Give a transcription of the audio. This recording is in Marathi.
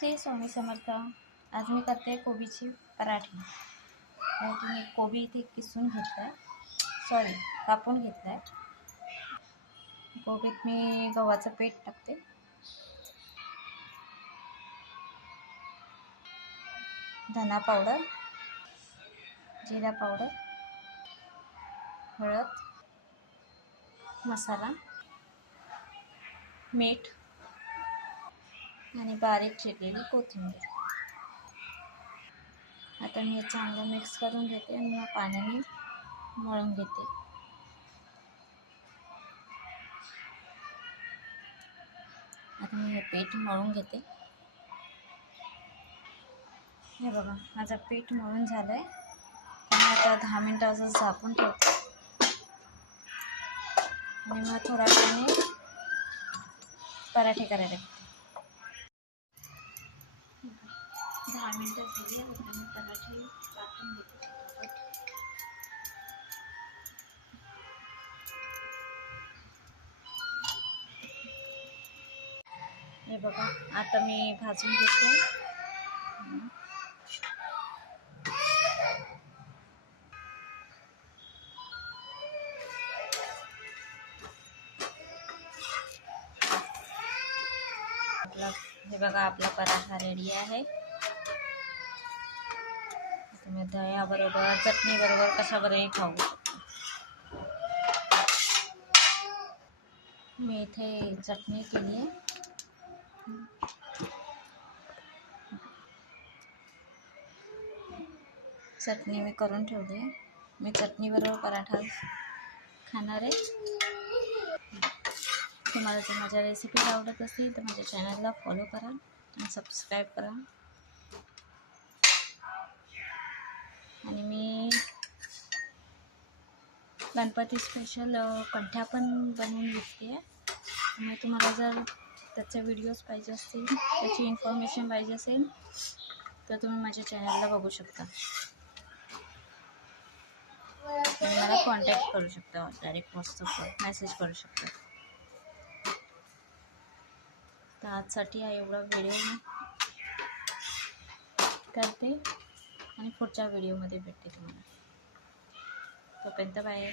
श्री स्वामी समर्थ। आज मी करते कोबीची पराठी। मी कोबी इथे किसून घेतला आहे, सॉरी कापून घेतला आहे। कोबीत मी गव्हाचं पीठ टाकते, धना पावडर, जिरा पावडर, हळद, मसाला, मीठ आणि बारीक चिरलेली कोथिंबीर। आता मी हे चांगलं मिक्स करून घेते आणि मग पाण्याने मळून घेते। आता मी हे पीठ मळून घेते। हे बघा, माझं पीठ मळून झालं आहे। आता 10 मिनिटं असं झाकून ठेवते आणि मग थोड्या वेळाने पराठे करायला घेते। 10 मिनिटं झाली, आता मी पराठे टाकून घेते। हे बघा, आता मी भाजून घेते। हे बघा, आपला पराठा रेडी आहे। तुम्ही दह्याबरोबर, चटणीबरोबर कशाबरोबरही खाऊ शकता। मी इथे चटणी केली आहे। चटणी मी करून ठेवली आहे। मी चटणीबरोबर पराठा खाणार आहे। तुम्हाला जर माझ्या रेसिपी आवडत असतील तर माझ्या चॅनलला फॉलो करा आणि सबस्क्राईब करा। आणि मी गणपती स्पेशल कंठ्या पण बनवून विकते आहे। त्यामुळे तुम्हाला जर त्याचे व्हिडिओज पाहिजे असतील, त्याची इन्फॉर्मेशन पाहिजे असेल तर तुम्ही माझ्या चॅनलला बघू शकता। तुम्ही मला कॉन्टॅक्ट करू शकता, डायरेक्ट व्हॉट्सअपवर मेसेज करू शकता। तर आजसाठी हा एवढा व्हिडिओ करते आणि पुढच्या व्हिडिओमध्ये भेटते तुम्हाला। तोपर्यंत बाय।